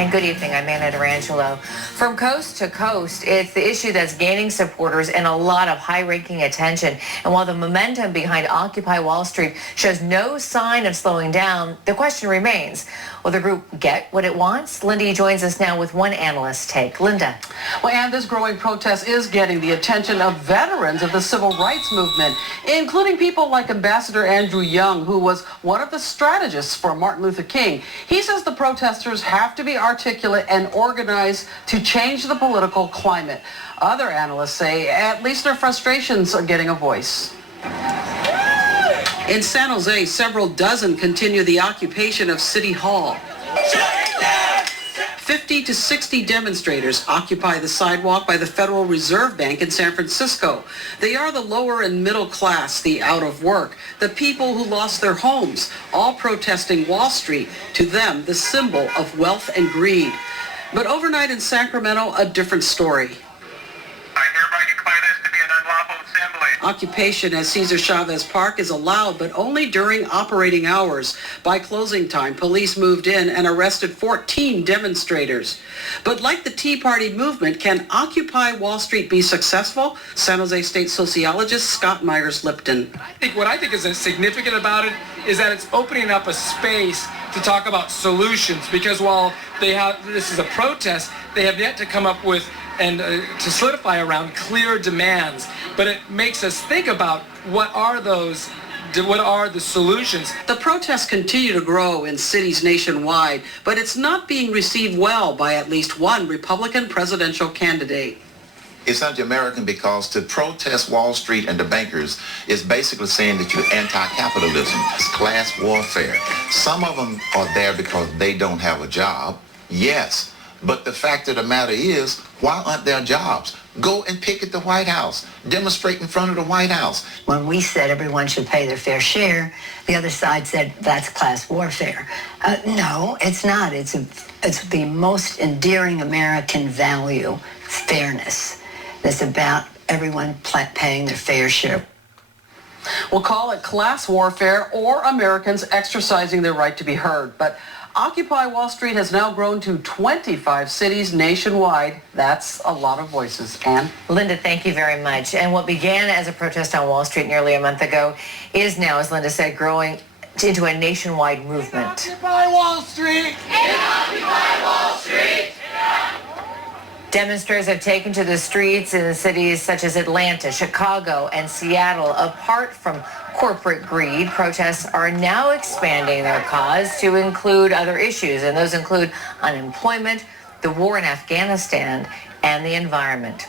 And good evening, I'm Anna D'Angelo. From coast to coast, it's the issue that's gaining supporters and a lot of high-ranking attention. And while the momentum behind Occupy Wall Street shows no sign of slowing down, the question remains, will the group get what it wants? Lindy joins us now with one analyst's take. Linda. Well, and this growing protest is getting the attention of veterans of the civil rights movement, including people like Ambassador Andrew Young, who was one of the strategists for Martin Luther King. He says the protesters have to be articulate and organized to change the political climate. Other analysts say at least their frustrations are getting a voice. In San Jose, several dozen continue the occupation of City Hall. 50 to 60 demonstrators occupy the sidewalk by the Federal Reserve Bank in San Francisco. They are the lower and middle class, the out of work, the people who lost their homes, all protesting Wall Street, to them the symbol of wealth and greed. But overnight in Sacramento, a different story. I hereby declare this to be an unlawful assembly. Occupation at Cesar Chavez Park is allowed, but only during operating hours. By closing time, police moved in and arrested 14 demonstrators. But like the Tea Party movement, can Occupy Wall Street be successful? San Jose State sociologist Scott Myers-Lipton. What I think is significant about it is that it's opening up a space to talk about solutions, because while this is a protest, they have yet to come up with and to solidify around clear demands. But it makes us think about what are the solutions. The protests continue to grow in cities nationwide, but it's not being received well by at least one Republican presidential candidate. It's anti-American because to protest Wall Street and the bankers is basically saying that you're anti-capitalism. It's class warfare. Some of them are there because they don't have a job, yes. But the fact of the matter is, why aren't there jobs? Go and picket the White House. Demonstrate in front of the White House. When we said everyone should pay their fair share, the other side said that's class warfare. No, it's not. It's the most endearing American value, fairness. That's about everyone paying their fair share. We'll call it class warfare or Americans exercising their right to be heard. But Occupy Wall Street has now grown to 25 cities nationwide. That's a lot of voices. Ann? Linda, thank you very much. And what began as a protest on Wall Street nearly a month ago is now, as Linda said, growing into a nationwide movement. Occupy Wall Street! Occupy Wall Street! Demonstrators have taken to the streets in cities such as Atlanta, Chicago, and Seattle. Apart from corporate greed, protests are now expanding their cause to include other issues, and those include unemployment, the war in Afghanistan, and the environment.